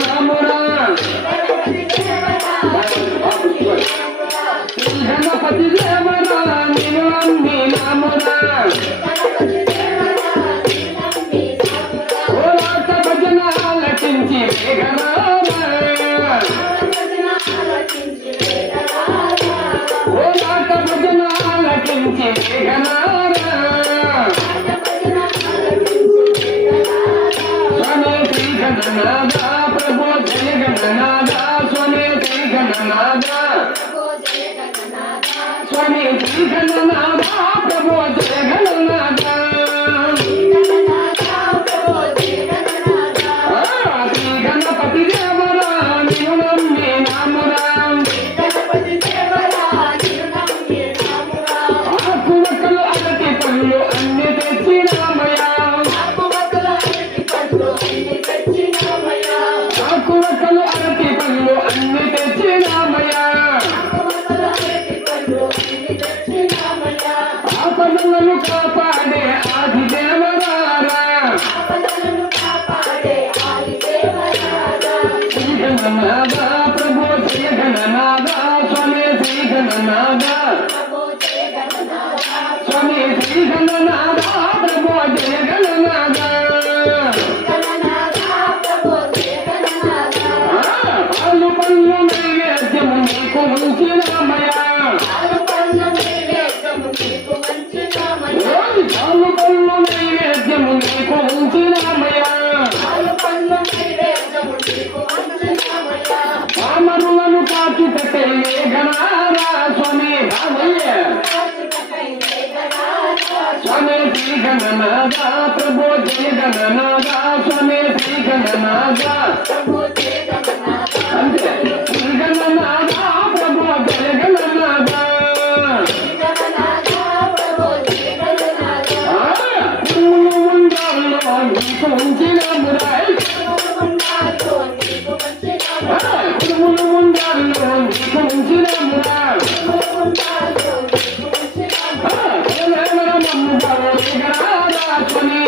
నామురా గణపతి దేవరా నిన్ను నమ్మి నామురా ఓ రాత భజన లటించి వేగరారా ఓ రాత భజన లటించి వేగరారా స్వామి శ్రీ గణనాథ ప్రభు జయ గణనాథ స్వామి శ్రీ గణనాథ స్వామి శ్రీ గణనాథ ప్రభు జయ గణనాథ శ్రీ గణపతి దేవరా నిన్ను నమ్మి నామురా ఆకువక్కలు అరటి పళ్ళు అన్ని తెచ్చినామయ్యా ఆకువక్కలు అరటి పళ్ళు అన్ని తెచ్చినామయ్యా ఆపదలను కాపాడే ఆది దేవరారా శ్రీ గణనాథ ప్రభు జయ గణనాథ స్వామి శ్రీ గణనాథ స్వామి శ్రీ గణనాథ ప్రభు జయ గణనాథ పాలు పళ్ళు నైవేద్యము నీకు ఉంచినామయ్యా పాలు పళ్ళు నైవేద్యము నీకు ఉంచినామయ్యా పామరులను కాచి పెట్టే గణారా స్వామి రామయ్య స్వామి శ్రీ గణనాథ ప్రభు జయ గణనాథ స్వామి శ్రీ గణనాథ అంతే శ్రీ గణనాథ ప్రభు జయ గణనాథ పువ్వులు ఉండాలో నీకు ఉంచినామురా పువ్వులు ఉండాలో నీకు ఉంచినామురా స్వామి